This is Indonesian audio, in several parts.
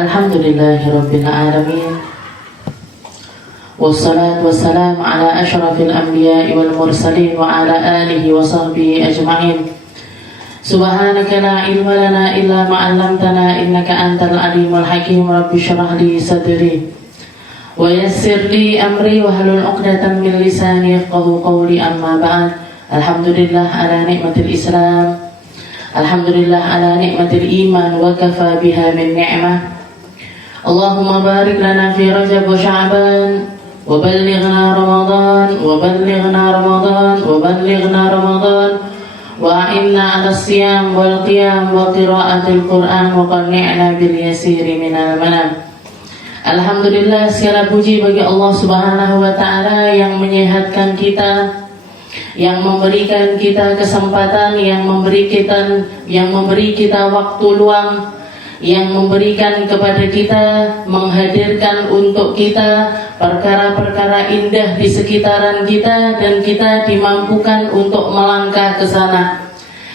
Alhamdulillahirabbil alamin. Wassalatu wassalamu ala asyrafil anbiya'i wal mursalin wa ala alihi wa sahbihi ajma'in. Subhanaka la ilma lana illa ma 'allamtana innaka antal alimul hakim. Rabbi shrah li sadri wa yassir li amri wahlul 'uqdatam min lisani yafqahu qawli. Amma ba'd. Alhamdulillah ala nikmatil Islam. Alhamdulillah ala nikmatil iman wa kafa biha min ni'mah. Allahumma barik lana fi Rajab wa Sya'ban wa ballighna Ramadan wa ballighna Ramadan wa ballighna Ramadan wa a'inna 'ala siyam wal qiyam wa qira'atil Qur'an wa qanni'na bil yasiri minal manam. Alhamdulillah, segala puji bagi Allah Subhanahu wa taala yang menyehatkan kita, yang memberikan kita kesempatan, yang memberi kita waktu luang, yang memberikan kepada kita, menghadirkan untuk kita perkara-perkara indah di sekitaran kita, dan kita dimampukan untuk melangkah ke sana.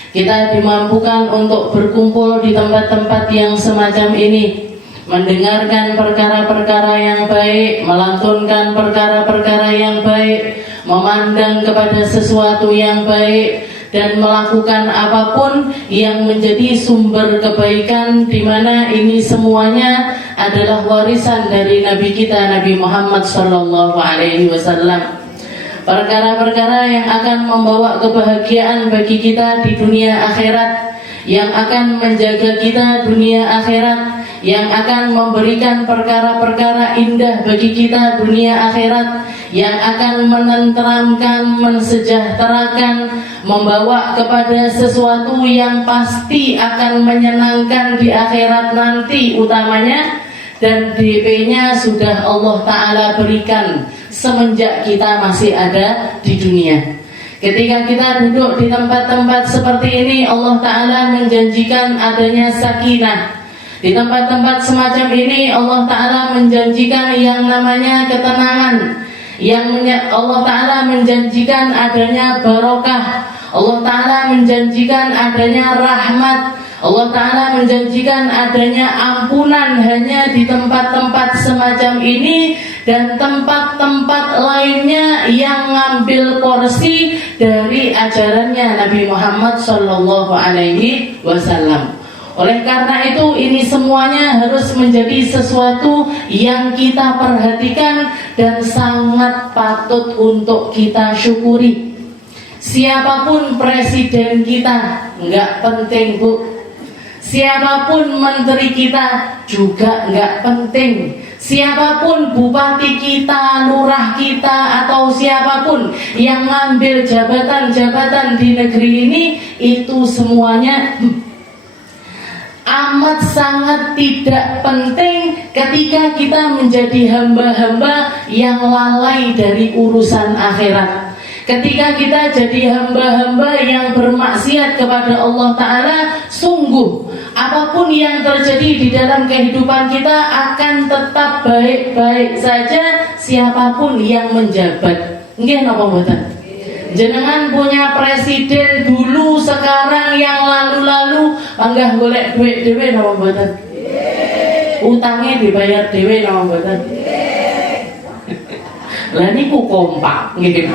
Kita dimampukan untuk berkumpul di tempat-tempat yang semacam ini, mendengarkan perkara-perkara yang baik, melantunkan perkara-perkara yang baik, memandang kepada sesuatu yang baik, dan melakukan apapun yang menjadi sumber kebaikan, di mana ini semuanya adalah warisan dari Nabi kita, Nabi Muhammad SAW. Perkara-perkara yang akan membawa kebahagiaan bagi kita di dunia akhirat, yang akan menjaga kita dunia akhirat, yang akan memberikan perkara-perkara indah bagi kita dunia akhirat, yang akan menenteramkan, mensejahterakan, membawa kepada sesuatu yang pasti akan menyenangkan di akhirat nanti utamanya, dan DP-nya sudah Allah Ta'ala berikan semenjak kita masih ada di dunia. Ketika kita duduk di tempat-tempat seperti ini, Allah Ta'ala menjanjikan adanya sakinah. Di tempat-tempat semacam ini Allah Ta'ala menjanjikan yang namanya ketenangan, Allah Ta'ala menjanjikan adanya barokah, Allah Ta'ala menjanjikan adanya rahmat, Allah Ta'ala menjanjikan adanya ampunan hanya di tempat-tempat semacam ini, dan tempat-tempat lainnya yang ngambil porsi dari ajarannya Nabi Muhammad SAW. Oleh karena itu, ini semuanya harus menjadi sesuatu yang kita perhatikan dan sangat patut untuk kita syukuri. Siapapun presiden kita, nggak penting bu. Siapapun menteri kita juga nggak penting. Siapapun bupati kita, lurah kita, atau siapapun yang ngambil jabatan-jabatan di negeri ini, itu semuanya amat sangat tidak penting ketika kita menjadi hamba-hamba yang lalai dari urusan akhirat. Ketika kita jadi hamba-hamba yang bermaksiat kepada Allah Ta'ala, sungguh apapun yang terjadi di dalam kehidupan kita akan tetap baik-baik saja, siapapun yang menjabat. Nggih napa mboten? Jenengan punya presiden dulu, sekarang, yang lalu-lalu, panggah golek duit dhewe napa mboten? Utangnya dibayar dhewe napa mboten? Lah niku kompak nggih.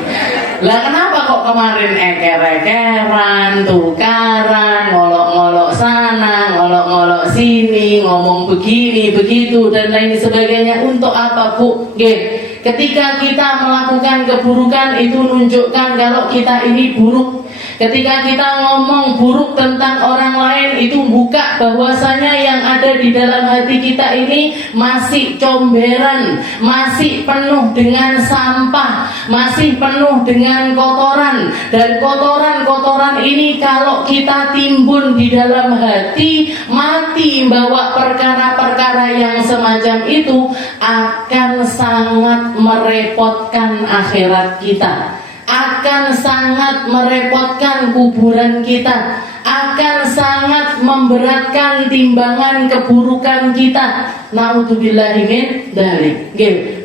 Lah kenapa kok kemarin eker-ekeran, tukaran, ngolok-ngolok sana, ngolok-ngolok sini, ngomong begini, begitu, dan lain sebagainya? Untuk apa bu? Nggih. Ketika kita melakukan keburukan, itu menunjukkan kalau kita ini buruk. Ketika kita ngomong buruk tentang orang lain, itu buka bahwasanya yang ada di dalam hati kita ini masih comberan, masih penuh dengan sampah, masih penuh dengan kotoran. Dan kotoran-kotoran ini kalau kita timbun di dalam hati, mati bawa perkara-perkara yang semacam itu, akan sangat merepotkan akhirat kita, akan sangat merepotkan kuburan kita, akan sangat memberatkan timbangan keburukan kita. Na'udzubillahi min dzalik.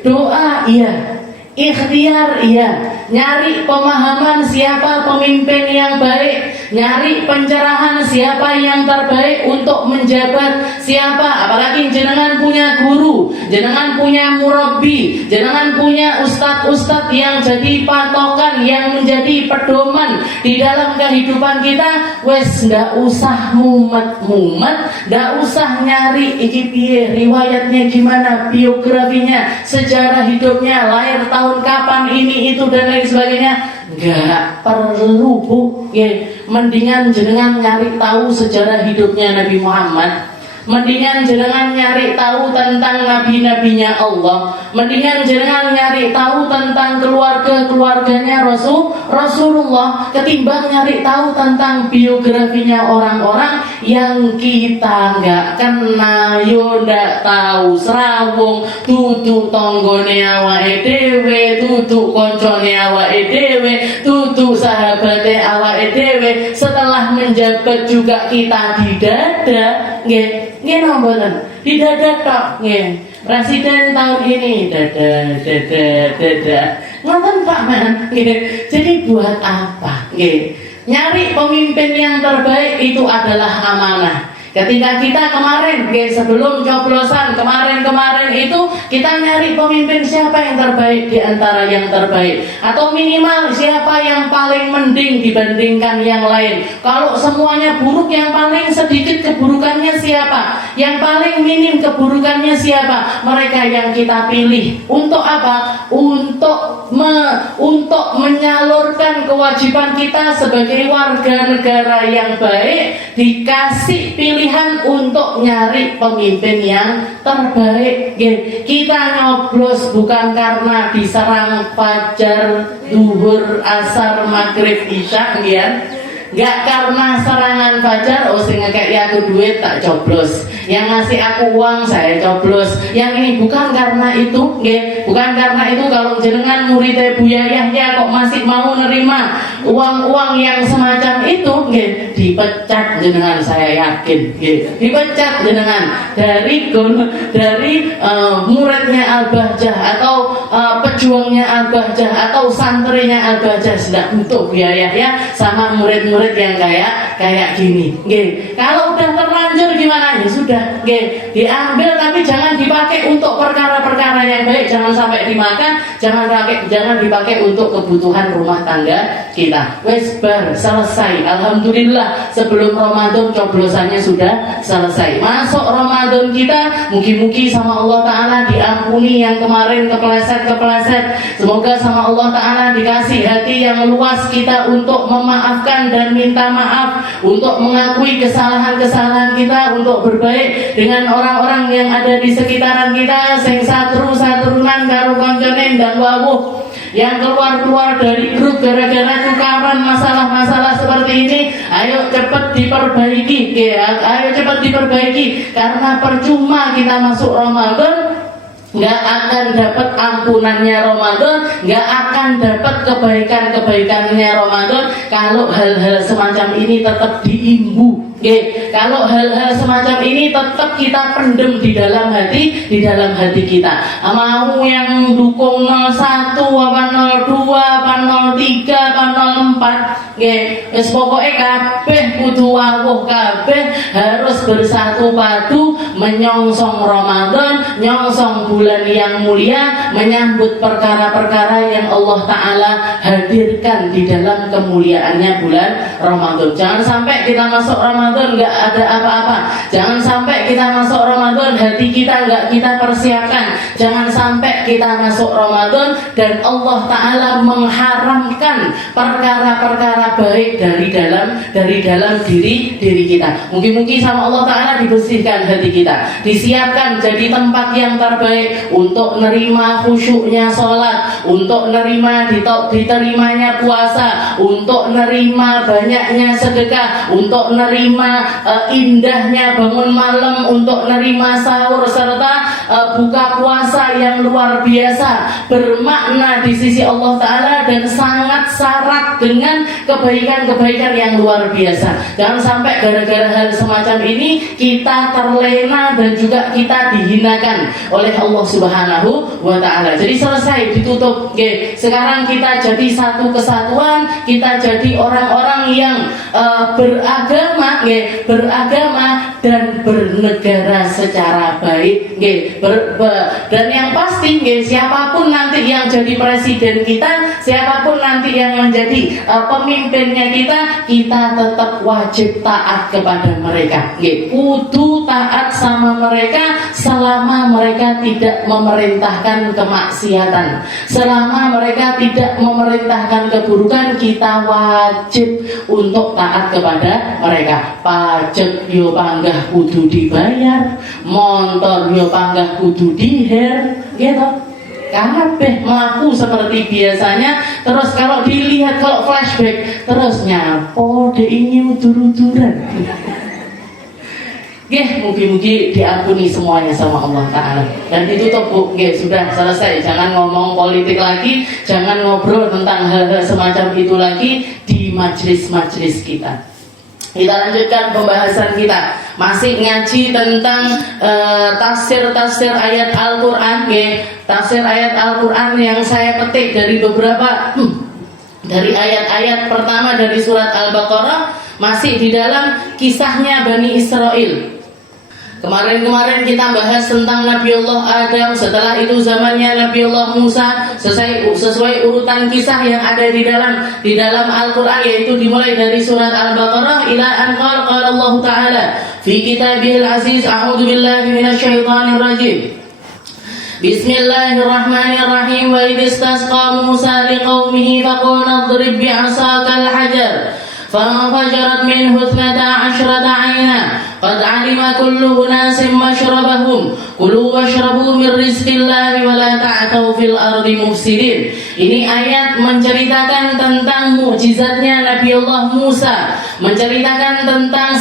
Doa iya, ikhtiar iya, nyari pemahaman siapa pemimpin yang baik, nyari pencerahan siapa yang terbaik untuk menjabat, siapa, apalagi jenengan jenengan punya murabbi, jenengan punya ustadz-ustadz yang jadi patokan, yang menjadi pedoman di dalam kehidupan kita, wes ndak usah mumet-mumet, ndak usah nyari iki piye, riwayatnya gimana, biografinya, sejarah hidupnya, lahir tahun kapan, ini itu dan lain sebagainya. Nggak perlu, Bu. Mendingan jenengan nyari tahu sejarah hidupnya Nabi Muhammad. Mendingan jenengan nyari tahu tentang nabi-nabinya Allah. Mendingan jenengan nyari tahu tentang keluarga-keluarganya Rasulullah, ketimbang nyari tahu tentang biografinya orang-orang yang kita nggak kenal, yo ndak tahu serawung, tutu tonggone awake dhewe, tutu koncone awake dhewe, tutu sahabate awake dhewe. Setelah menjabat juga kita didada, nggih. Nggih nomboten, di dada tok nggih. Presiden tahun ini dada. Ngoten Pak Man. Nggih. Jadi buat apa? Nggih. Nyari pemimpin yang terbaik itu adalah amanah. Ketika kita kemarin, sebelum coblosan kemarin itu kita nyari pemimpin siapa yang terbaik di antara yang terbaik, atau minimal siapa yang paling mending dibandingkan yang lain. Kalau semuanya buruk, yang paling sedikit keburukannya siapa? Yang paling minim keburukannya siapa? Mereka yang kita pilih. Untuk apa? Untuk menyalurkan kewajiban kita sebagai warga negara yang baik, dikasih pilihan untuk nyari pemimpin yang terbaik. Kita nyoblos bukan karena diserang fajar, zuhur, asar, maghrib, isya, nggak karena serangan fajar, sing ngekeki aku duit tak coblos, yang ngasih aku uang saya coblos, yang ini. Bukan karena itu, bukan karena itu. Kalau jenengan murid Buya Yahya kok masih mau nerima uang-uang yang semacam itu, dipecat jenengan, saya yakin, dipecat jenengan dari muridnya Al-Bahjah atau pejuangnya Al-Bahjah atau santrinya Al-Bahjah. Sudah untuk Buya Yahya sama murid-murid yang kayak gini. Kalau udah terlanjur gimana? Ya sudah, diambil, tapi jangan dipakai untuk perkara-perkara yang baik. Jangan sampai dimakan, jangan dipakai untuk kebutuhan rumah tangga kita. Wes bar selesai. Alhamdulillah, sebelum Ramadan coblosannya sudah selesai. Masuk Ramadan kita, mugi-mugi sama Allah Ta'ala diampuni yang kemarin kepleset. Semoga sama Allah Ta'ala dikasih hati yang luas kita untuk memaafkan dan minta maaf, untuk mengakui kesalahan-kesalahan kita, untuk berbaik dengan orang-orang yang ada di sekitaran kita, sing satrunan karo koncone dan wawuh, yang keluar dari grup gara-gara tukaran masalah-masalah seperti ini. Ayo cepat diperbaiki, ayo cepat diperbaiki, karena percuma kita masuk Ramadan nggak akan dapat ampunannya Ramadan, nggak akan dapat kebaikannya Ramadan kalau hal-hal semacam ini tetap diimbu. Kalau hal-hal semacam ini tetap kita pendem di dalam hati kita. Mau yang dukung 01 apa 02 apa 03 apa 04, wis pokoke kabeh kudu wawuh, kabeh harus bersatu padu menyongsong Ramadan, nyongsong bulan yang mulia, menyambut perkara-perkara yang Allah Ta'ala hadirkan di dalam kemuliaannya bulan Ramadan. Jangan sampai kita masuk Ramadan nggak ada apa-apa. Jangan sampai kita masuk Ramadan hati kita nggak kita persiapkan. Jangan sampai kita masuk Ramadan dan Allah Ta'ala mengharamkan perkara-perkara baik dari dalam diri kita. Mungkin sama Allah Ta'ala dibersihkan hati kita, disiapkan jadi tempat yang terbaik untuk nerima khusyuknya sholat, untuk nerima diterimanya puasa, untuk nerima banyaknya sedekah, untuk nerima indahnya bangun malam, untuk nerima sahur serta buka puasa dosa yang luar biasa, bermakna di sisi Allah Ta'ala, dan sangat syarat dengan kebaikan-kebaikan yang luar biasa. Jangan sampai gara-gara hal semacam ini kita terlena dan juga kita dihinakan oleh Allah Subhanahu wa Ta'ala. Jadi selesai, ditutup. Oke, sekarang kita jadi satu kesatuan, kita jadi orang-orang yang beragama, dan bernegara secara baik. Dan yang pasti, siapapun nanti yang jadi presiden kita, siapapun nanti yang menjadi pemimpinnya kita tetap wajib taat kepada mereka. Kudu taat sama mereka selama mereka tidak memerintahkan kemaksiatan, selama mereka tidak memerintahkan keburukan, kita wajib untuk taat kepada mereka. Pajak yo panggah kudu dibayar, motor yo panggah kudu diher, gitu. Kabeh melaku seperti biasanya. Terus kalau dilihat, kalau flashback, terus nyapo de ini udur-uduran. Mugi-mugi diampuni semuanya sama Allah Ta'ala. Dan ditutup, Bu. Sudah selesai. Jangan ngomong politik lagi, jangan ngobrol tentang hal-hal semacam itu lagi di majelis-majelis kita. Kita lanjutkan pembahasan kita. Masih ngaji tentang tafsir ayat Al-Quran. Tafsir ayat Al-Quran yang saya petik dari beberapa dari ayat-ayat pertama dari surat Al-Baqarah, masih di dalam kisahnya Bani Israel. Kemarin kita bahas tentang Nabiullah Adam, setelah itu zamannya Nabiullah Musa, sesuai urutan kisah yang ada di dalam Al-Qur'an, yaitu dimulai dari surat Al-Baqarah ila an qala Allah Ta'ala fi kitabihil aziz, a'udzu billahi minasyaitonir rajim. Bismillahirrahmanirrahim. Wa idh istasqa Musa liqaumihi faqulna idrib bi'asakal hajar فانفجرت منه 12 عينا قد علم كل أناس مشربهم كلوا واشربوا من رزق الله ولا تعثوا في الأرض مفسدين. Ini ayat menceritakan tentang mukjizatnya Nabiullah Musa, menceritakan tentang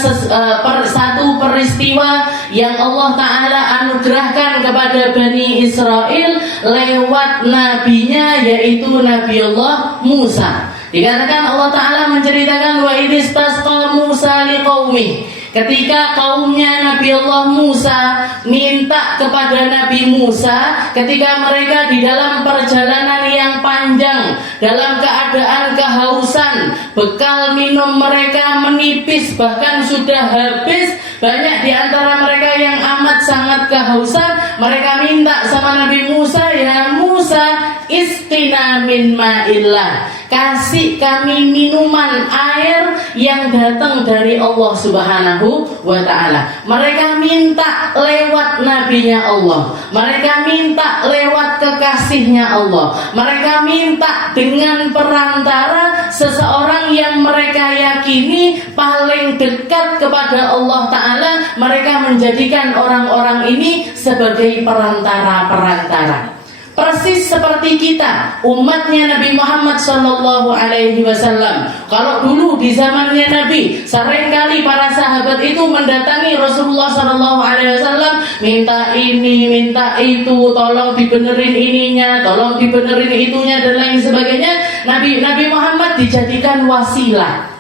satu peristiwa yang Allah Ta'ala anugerahkan kepada Bani Israel lewat nabinya, yaitu Nabiullah Musa. Dikatakan Allah Ta'ala menceritakan wa idistasqa Musa liqaumi, ketika kaumnya Nabi Allah Musa minta kepada Nabi Musa ketika mereka di dalam perjalanan yang panjang, dalam keadaan kehausan, bekal minum mereka menipis, bahkan sudah habis. Banyak di antara mereka yang amat sangat kehausan. Mereka minta sama Nabi Musa, ya Musa, isqina min ma'illah, kasih kami minuman air yang datang dari Allah Subhanahu wa Ta'ala. Mereka minta lewat nabinya Allah, mereka minta lewat kekasihnya Allah, mereka minta dengan perantara seseorang yang mereka yakini paling dekat kepada Allah Ta'ala. Mereka menjadikan orang-orang ini sebagai perantara-perantara. Persis seperti kita, umatnya Nabi Muhammad Sallallahu Alaihi Wasallam. Kalau dulu di zamannya Nabi, seringkali para sahabat itu mendatangi Rasulullah Sallallahu Alaihi Wasallam, minta ini, minta itu, tolong dibenerin ininya, tolong dibenerin itunya, dan lain sebagainya. Nabi Muhammad dijadikan wasilah.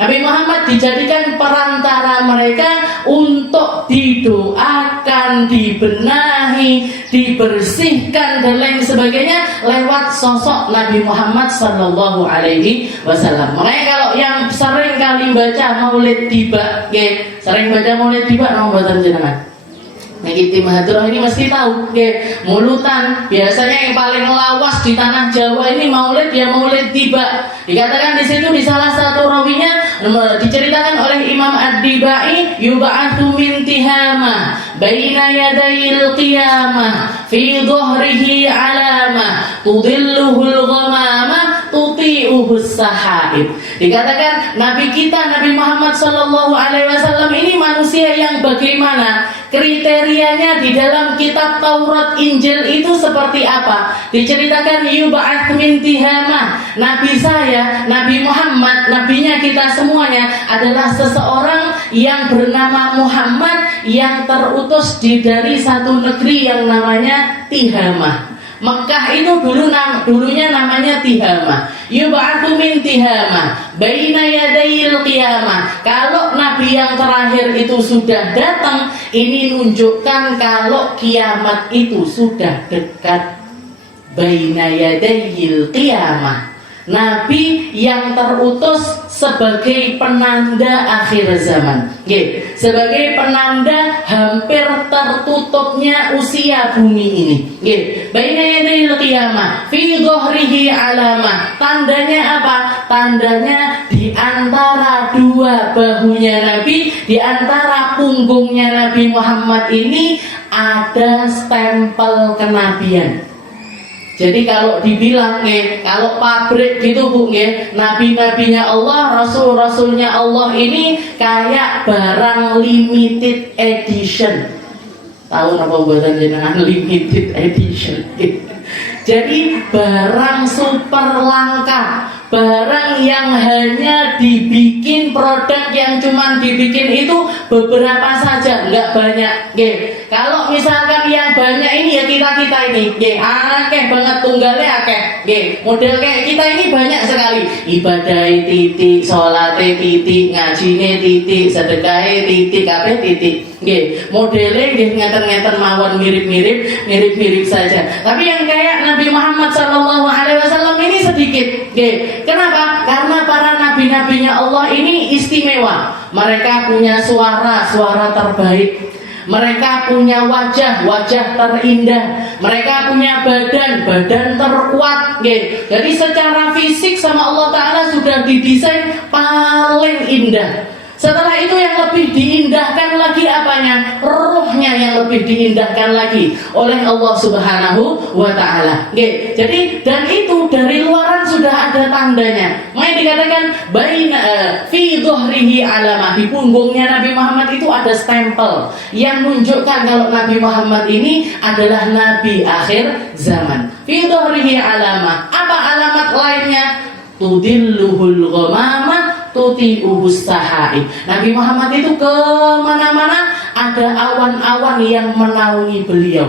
Nabi Muhammad dijadikan perantara mereka untuk didoakan, dibenahi, dibersihkan, dan lain sebagainya lewat sosok Nabi Muhammad Sallallahu Alaihi Wasallam. Makanya kalau yang sering kali baca Maulid Tiba, sering baca Maulid Tiba, nama buatan jenengan. Tim Hadroh ini mesti tahu, mulutan biasanya yang paling lawas di tanah Jawa ini Maulid, ya Maulid Tiba. Dikatakan di situ di salah satu rawinya, diceritakan oleh Imam Ad-Dibai, yub'atsu min tihama baina yadayil qiyamah fi dhuhrihi alamah tudilluhul ghamamah tuti'uhus sahaib. Dikatakan Nabi kita Nabi Muhammad Sallallahu Alaihi Wasallam ini manusia yang bagaimana? Kriterianya di dalam kitab Taurat Injil itu seperti apa? Diceritakan yub'ats min tihamah, Nabi saya, Nabi Muhammad, nabinya kita semuanya adalah seseorang yang bernama Muhammad yang terutus dari satu negeri yang namanya Tihamah. Mekah itu dulunya namanya Tihamah. Yub'atsu min Tihamah baina yadayil qiyamah. Kalau nabi yang terakhir itu sudah datang, ini menunjukkan kalau kiamat itu sudah dekat. Baina yadayil qiyamah. Nabi yang terutus sebagai penanda akhir zaman, sebagai penanda hampir tertutupnya usia bumi ini. Baina yadayil qiyamah fi dhahrihi alamah. Tandanya apa? Tandanya di antara dua bahunya Nabi, di antara punggungnya Nabi Muhammad ini ada stempel kenabian. Jadi kalau dibilang kalau pabrik gitu Bu nabi-nabinya Allah, rasul-rasulnya Allah ini kayak barang limited edition. Tahu apa buatan jenengan limited edition? Jadi barang super langka, barang yang hanya dibikin, produk yang cuma dibikin itu beberapa saja, nggak banyak. Kalau misalkan yang banyak ini ya kita ini, akeh banget tunggalnya akeh. Model kayak kita ini banyak sekali. Ibadah titik, sholat titik, ngajine titik, sedekah titik, kabeh titik. Modelnya ngeten-ngeten mawon mirip-mirip saja. Tapi yang kayak Nabi Muhammad SAW ini sedikit. Kenapa? Karena para nabi-nabinya Allah ini istimewa. Mereka punya suara terbaik. Mereka punya wajah terindah. Mereka punya badan terkuat. Jadi secara fisik sama Allah Ta'ala sudah didesain paling indah. Setelah itu yang lebih diindahkan lagi apanya? Ruhnya yang lebih diindahkan lagi oleh Allah Subhanahu wa Ta'ala. Jadi dan itu dari luaran sudah ada tandanya. Makanya dikatakan baina fi dhahrihi alamah. Di punggungnya Nabi Muhammad itu ada stempel yang menunjukkan kalau Nabi Muhammad ini adalah nabi akhir zaman. Fi dhahrihi alamah. Apa alamat lainnya? Tudilluhul ghamamah tuti'uhus sahai. Nabi Muhammad itu kemana-mana ada awan-awan yang menaungi beliau.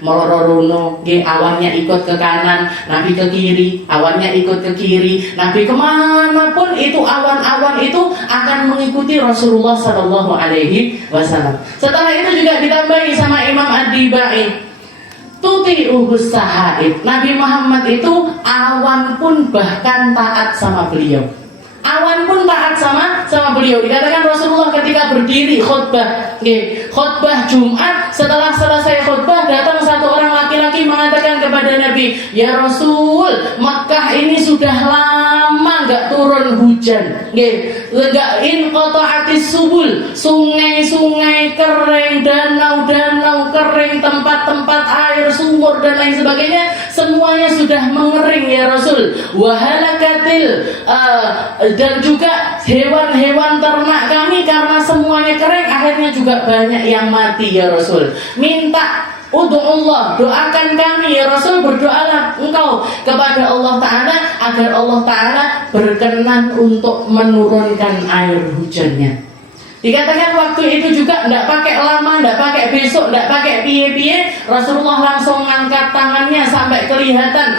Melorono, awannya ikut ke kanan, Nabi ke kiri, awannya ikut ke kiri. Nabi kemanapun itu awan-awan itu akan mengikuti Rasulullah Sallallahu Alaihi Wasallam. Setelah itu juga ditambahi sama Imam Ad-Dibai, tuti'uhus sahaib. Nabi Muhammad itu awan pun bahkan taat sama beliau. Awan pun taat sama beliau. Dikatakan Rasulullah ketika berdiri khutbah Jumat, setelah selesai khutbah datang satu orang laki-laki mengatakan kepada Nabi, "Ya Rasul, Makkah ini sudah lama enggak turun hujan. Enggak inqata'atis subul, sungai-sungai kering, danau-danau kering, tempat-tempat air, sumur dan lain sebagainya semuanya sudah mengering ya Rasul. Wahalakatil dan juga hewan-hewan ternak kami karena semuanya kering akhirnya juga banyak yang mati ya Rasul. Minta ud'ullah, doakan kami ya Rasul, berdoalah engkau kepada Allah Ta'ala agar Allah Ta'ala berkenan untuk menurunkan air hujannya." Dikatakan waktu itu juga tidak pakai lama, tidak pakai besok, tidak pakai piye-piye, Rasulullah langsung mengangkat tangannya sampai kelihatan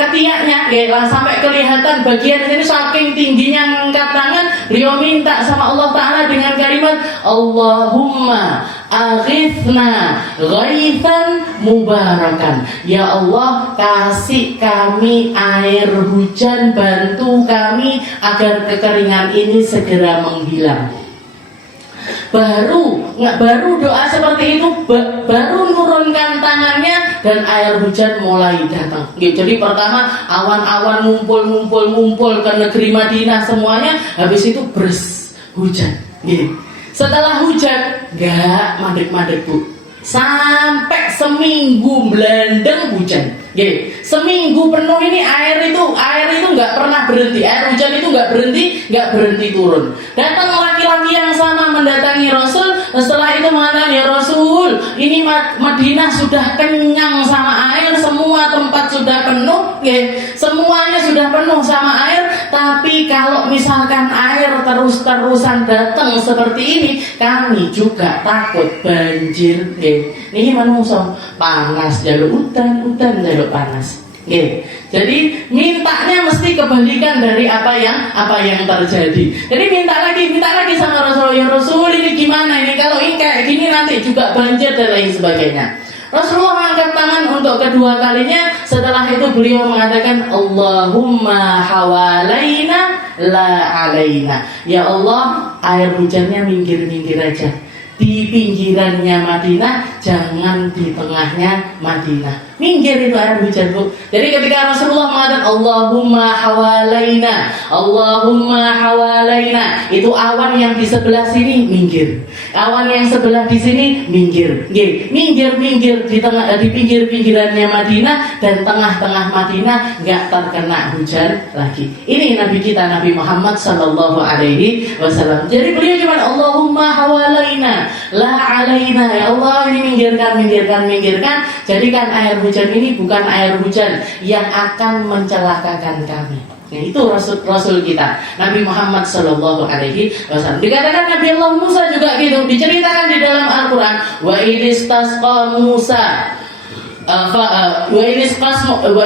ketiaknya, sampai kelihatan bagian ini saking tingginya mengangkat tangan. Beliau minta sama Allah Ta'ala dengan kalimat, "Allahumma aghithna ghaithan mubarakan." Ya Allah, kasih kami air hujan, bantu kami agar kekeringan ini segera menghilang. Baru doa seperti itu, baru nurunkan tangannya dan air hujan mulai datang. Jadi pertama awan-awan ngumpul ke negeri Madinah semuanya, habis itu beres hujan. Setelah hujan nggak madep-madep Bu, sampai seminggu belandeng hujan. Seminggu penuh ini air itu nggak pernah berhenti, air hujan itu nggak berhenti turun. Datang laki-laki yang sama mendatangi Rasul, setelah itu mengatakan, "Ya Rasul, ini Madinah sudah kenyang sama air, semua tempat sudah penuh, semuanya sudah penuh sama air. Tapi kalau misalkan air terus-terusan datang seperti ini, kami juga takut banjir. Ini manungsa panas jaluk udan jaluk panas. Jadi mintanya mesti kebalikan dari apa yang terjadi. Jadi minta lagi sama Rasul, ya Rasul ini gimana ini, kalau ini kayak gini nanti juga banjir dan lain sebagainya. Rasulullah angkat tangan untuk kedua kalinya. Setelah itu beliau mengatakan, Allahumma hawalaina la alaina. Ya Allah, air hujannya minggir-minggir aja, di pinggirannya Madinah, jangan di tengahnya Madinah. Minggir itu air hujan, Bu. Jadi ketika Rasulullah mengatakan Allahumma hawalaina, Allahumma hawalaina, itu awan yang di sebelah sini minggir, awan yang sebelah di sini minggir. Minggir di pinggir-pinggirannya Madinah, dan tengah-tengah Madinah nggak terkena hujan lagi. Ini Nabi kita, Nabi Muhammad sallallahu alaihi wasallam. Jadi beliau cuma Allahumma hawalaina la alaina, ya Allah ini minggirkan. Jadikan air hujan ini bukan air hujan yang akan mencelakakan kami. Nah, itu Rasul kita, Nabi Muhammad sallallahu alaihi wasallam. Dikatakan Nabi Allah Musa juga gitu, diceritakan di dalam Al-Qur'an, wa idistasqa Musa wa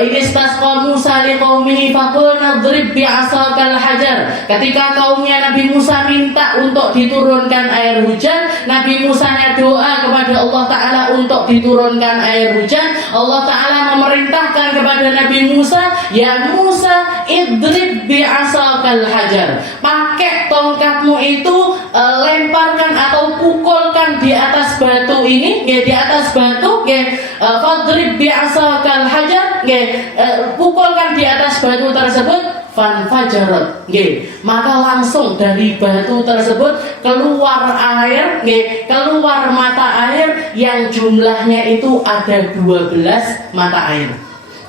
idistasqa Musa liqaumihi faqulna idrib bi'asakal hajar. Ketika kaumnya Nabi Musa minta untuk diturunkan air hujan, Nabi Musanya doa kepada Allah Ta'ala untuk diturunkan air hujan. Allah Ta'ala memerintahkan kepada Nabi Musa, ya Musa idrib bi'asakal hajar, pakai tongkatmu itu, lemparkan atau pukulkan di atas batu ini, di atas batu, fadrib bi'asakal hajar, pukulkan di atas batu tersebut, fanfajarat, maka langsung dari batu tersebut keluar air, keluar mata air yang jumlahnya itu ada 12 mata air.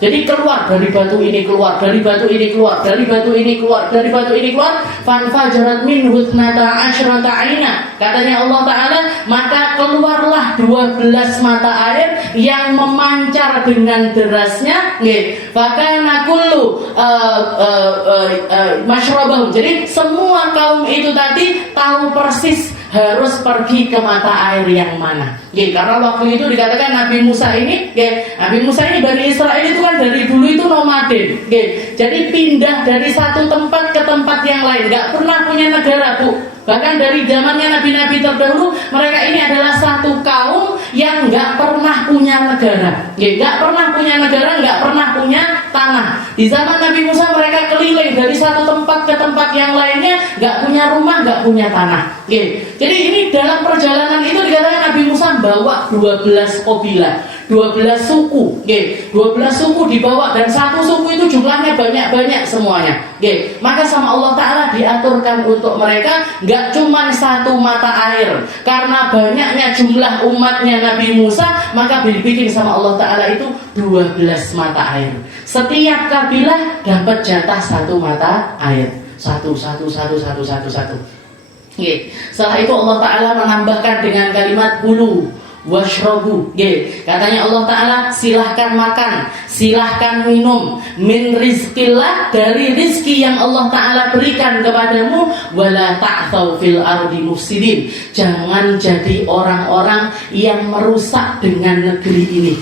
Jadi keluar dari batu ini, keluar dari batu ini, keluar dari batu ini, keluar dari batu ini, keluar. Fanfajarat minhu ithnata asyrata aina. Katanya Allah Ta'ala, maka keluarlah 12 mata air yang memancar dengan derasnya. Fakana kullu masyrabahum. Jadi semua kaum itu tadi tahu persis harus pergi ke mata air yang mana. Karena waktu itu dikatakan Nabi Musa ini Bani Israel itu kan dari dulu itu nomaden. Jadi pindah dari satu tempat ke tempat yang lain, nggak pernah punya negara, Bu. Bahkan dari zamannya nabi-nabi terdahulu, mereka ini adalah satu kaum yang nggak pernah punya negara, nggak pernah punya negara, nggak pernah punya tanah. Di zaman Nabi Musa mereka keliling dari satu tempat ke tempat yang lainnya, nggak punya rumah, nggak punya tanah. Jadi ini dalam perjalanan itu dikatakan Nabi Musa bawa 12 kabilah, 12 suku, 12 suku dibawa, dan satu suku itu jumlahnya banyak-banyak semuanya. Maka sama Allah Ta'ala diaturkan untuk mereka nggak cuma satu mata air, karena banyaknya jumlah umatnya Nabi Musa, maka dibikin sama Allah Ta'ala itu 12 mata air. Setiap kabilah dapat jatah satu mata air, satu. Setelah itu Allah Ta'ala menambahkan dengan kalimat kulu washrabu. Katanya Allah Ta'ala, silahkan makan, silahkan minum, min rizqillah, dari rizki yang Allah Ta'ala berikan kepadamu, wala ta'thaw fil ardi mufsidin, jangan jadi orang-orang yang merusak dengan negeri ini.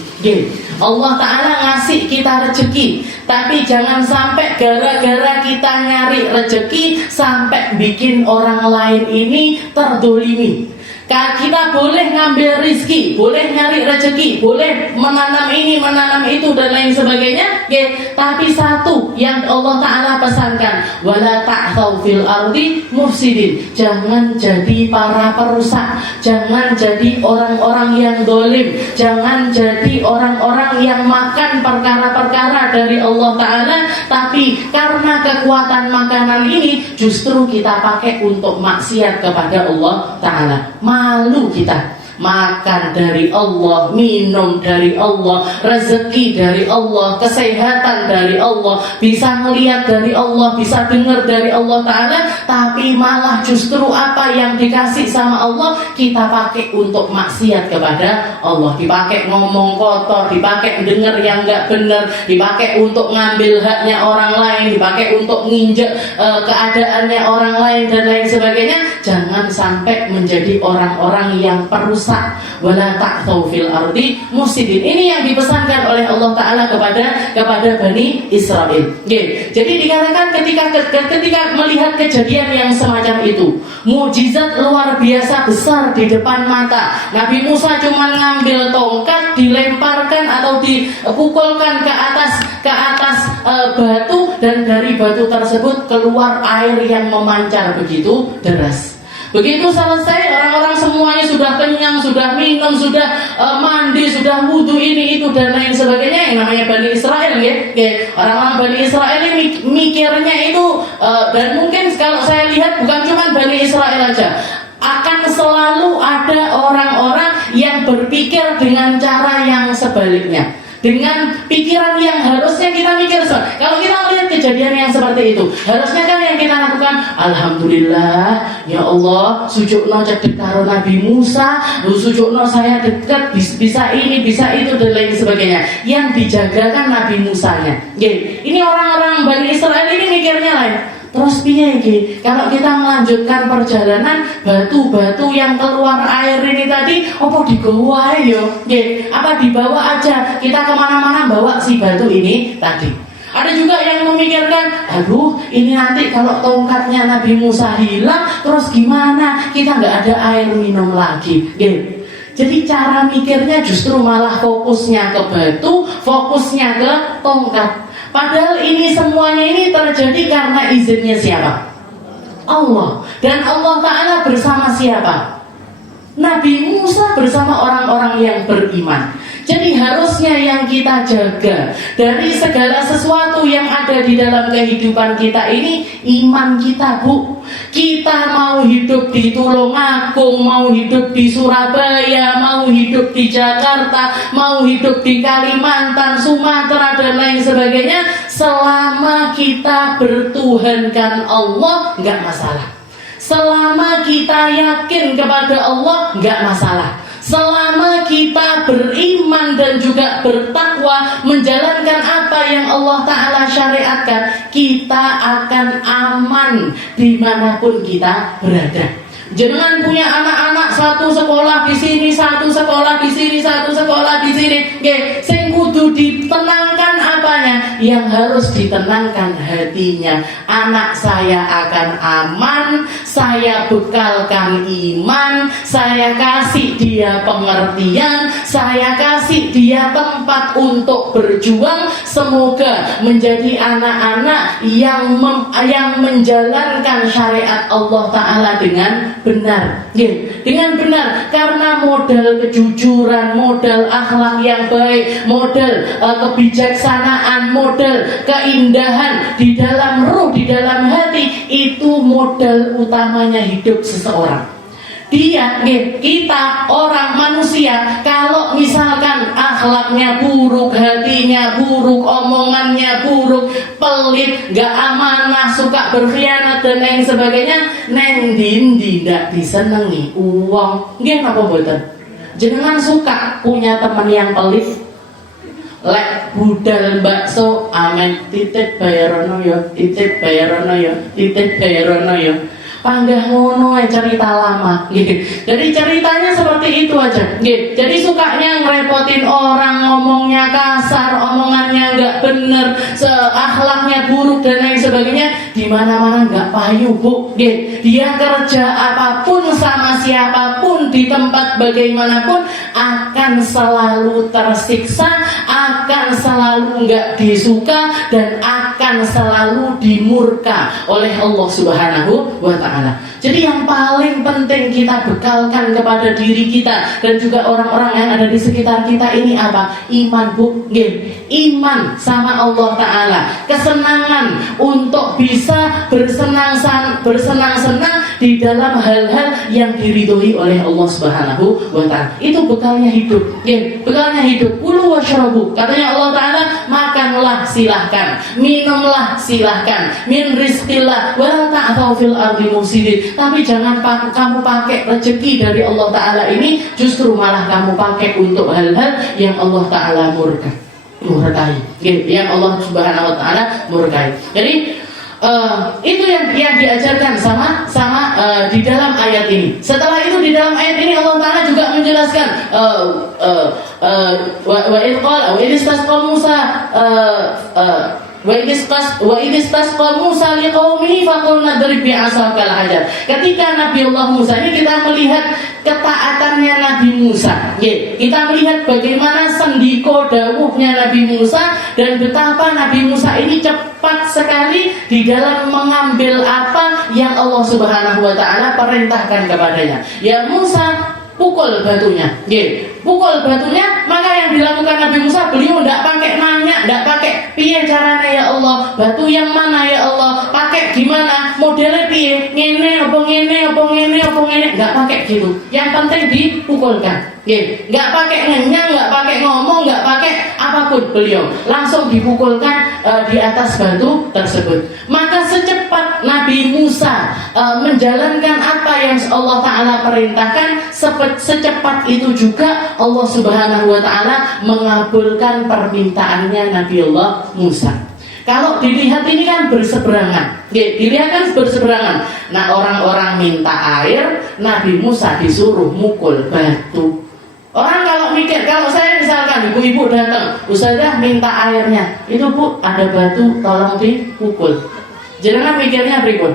Allah Ta'ala ngasih kita rezeki, tapi jangan sampai gara-gara kita nyari rezeki sampai bikin orang lain ini terdolimi. Kita boleh ngambil rizki, boleh nyari rezeki, boleh menanam ini, menanam itu, dan lain sebagainya. Tapi satu yang Allah Ta'ala pesankan, wala ta'thaw fil ardi mufsidin, jangan jadi para perusak, jangan jadi orang-orang yang dolim, jangan jadi orang-orang yang makan perkara-perkara dari Allah Ta'ala, tapi karena kekuatan makanan ini justru kita pakai untuk maksiat kepada Allah Ta'ala. Malu kita. makan dari Allah, minum dari Allah, rezeki dari Allah, kesehatan dari Allah, bisa melihat dari Allah, bisa dengar dari Allah Ta'ala, tapi malah justru apa yang dikasih sama Allah kita pakai untuk maksiat kepada Allah, dipakai ngomong kotor, dipakai dengar yang gak benar, dipakai untuk ngambil haknya orang lain, dipakai untuk nginjek keadaannya orang lain dan lain sebagainya. Jangan sampai menjadi orang-orang yang perusak, wala ta'thaw fil ardi mufsidin. Ini yang dipesankan oleh Allah Ta'ala kepada Bani Israel. Jadi dikatakan ketika melihat kejadian yang semacam itu, mukjizat luar biasa besar di depan mata, Nabi Musa cuma ngambil tongkat, dilemparkan atau dipukulkan ke atas batu, dan dari batu tersebut keluar air yang memancar begitu deras. Begitu selesai, orang-orang semuanya sudah kenyang, sudah minum, sudah mandi, sudah wudhu, ini itu dan lain sebagainya. Yang namanya Bani Israel, orang-orang Bani Israel ini mikirnya itu, dan mungkin kalau saya lihat bukan cuma Bani Israel aja, akan selalu ada orang-orang yang berpikir dengan cara yang sebaliknya, dengan pikiran yang harusnya kita mikir. Kalau kita melihat kejadian yang seperti itu, harusnya kan yang kita lakukan, alhamdulillah ya Allah, sujukno cedek karo Nabi Musa, sujukno saya dekat, bisa ini, bisa itu dan lain sebagainya. Yang dijaga kan Nabi Musanya. Ini orang-orang Bani Israel ini mikirnya lain. Terus piye iki? Kalau kita melanjutkan perjalanan, batu-batu yang keluar air ini tadi apa digawa yo? Apa dibawa aja? Kita kemana-mana bawa si batu ini tadi. Ada juga yang memikirkan, aduh ini nanti kalau tongkatnya Nabi Musa hilang, terus gimana? Kita nggak ada air minum lagi. Jadi cara mikirnya justru malah fokusnya ke batu, fokusnya ke tongkat. Padahal ini semuanya ini terjadi karena izinnya siapa? Allah. Dan Allah Ta'ala bersama siapa? Nabi Musa bersama orang-orang yang beriman. Jadi harusnya yang kita jaga dari segala sesuatu yang ada di dalam kehidupan kita ini, iman kita, Bu. Kita mau hidup di Tulungagung, mau hidup di Surabaya, mau hidup di Jakarta, mau hidup di Kalimantan, Sumatera dan lain sebagainya, selama kita bertuhankan Allah nggak masalah. Selama kita yakin kepada Allah nggak masalah. Selama kita beriman dan juga bertakwa, menjalankan apa yang Allah Ta'ala syariatkan, kita akan aman dimanapun kita berada. Jangan punya anak-anak satu sekolah di sini, satu sekolah di sini, satu sekolah di sini. Sing kudu ditenangkan apanya? Yang harus ditenangkan hatinya. Anak saya akan aman, saya bekalkan iman, saya kasih dia pengertian, saya kasih dia tempat untuk berjuang. Semoga menjadi anak-anak yang menjalankan syariat Allah Ta'ala dengan benar, dengan benar, karena modal kejujuran, modal akhlak yang baik, modal kebijaksanaan, modal keindahan di dalam ruh, di dalam hati, itu modal utamanya hidup seseorang. Kita orang manusia, kalau misalkan akhlaknya buruk, hatinya buruk, omongannya buruk, pelit, gak amanah, suka berkhianat dan lain sebagainya, neng dindi ndak disenengi uang. Nggih napa mboten? Jenengan suka punya teman yang pelit? Lek budal bakso, amen titip bayarono yo, titip bayarono yo, titip bayarono yo. Panggah ngono cerita lama, gitu. Jadi ceritanya seperti itu aja, gitu. Jadi sukanya ngerepotin orang, ngomongnya kasar, omongannya nggak bener, akhlaknya buruk dan lain sebagainya. Di mana-mana nggak payu, Bu. Gitu. Dia kerja apapun sama siapapun di tempat bagaimanapun akan selalu tersiksa, akan selalu nggak disuka dan akan selalu dimurka oleh Allah Subhanahu wa Ta'ala. Jadi yang paling penting kita bekalkan kepada diri kita dan juga orang-orang yang ada di sekitar kita ini apa? Iman, Bu. Iman sama Allah Ta'ala, kesenangan untuk bisa bersenang-senang di dalam hal-hal yang diridhoi oleh Allah Subhanahu wa Ta'ala. Itu bekalnya hidup. Bekalnya hidup. Kulu washrabu. Katanya Allah Ta'ala, makanlah silahkan, minumlah silahkan, min rizqillah wala ta'thaw fil ardi mufsidin. Tapi jangan kamu pakai rezeki dari Allah Ta'ala ini justru malah kamu pakai untuk hal-hal yang Allah Ta'ala murkai, yang Allah Subhanahu wa Ta'ala murkai. Jadi itu yang diajarkan sama di dalam ayat ini. Setelah itu di dalam ayat ini Allah Ta'ala juga menjelaskan wa idistasqa Musa wa idistasqa Musa liqaumihi faqulna drib bi'asakal hajar. Ketika Nabi Allah Musa ini kita melihat ketaatannya Nabi Musa. Kita melihat bagaimana sendiko dawuhnya Nabi Musa dan betapa Nabi Musa ini cepat sekali di dalam mengambil apa yang Allah Subhanahu wa Ta'ala perintahkan kepadanya. Ya Musa, pukul batunya. Pukul batunya, maka yang dilakukan Nabi Musa, beliau tidak pakai nanya, tidak pakai piye caranya ya Allah, batu yang mana ya Allah, pakai gimana, modelnya piye, ngene apa ngene apa ngene apa ngene, nggak pakai gitu. Yang penting dipukulkan. Nggak pakai ngenyang, nggak pakai ngomong, nggak pakai apapun, beliau langsung dipukulkan di atas batu tersebut. Maka secepat Nabi Musa menjalankan apa yang Allah Ta'ala perintahkan, secepat itu juga Allah Subhanahu wa Ta'ala mengabulkan permintaannya Nabi Allah Musa. Kalau dilihat ini kan berseberangan. Dilihat kan berseberangan. Nah, orang-orang minta air, Nabi Musa disuruh mukul batu. Orang kalau mikir, kalau saya misalkan ibu-ibu datang, Ustazah minta airnya, itu Bu ada batu, tolong dipukul. Jangan mikirnya berikut.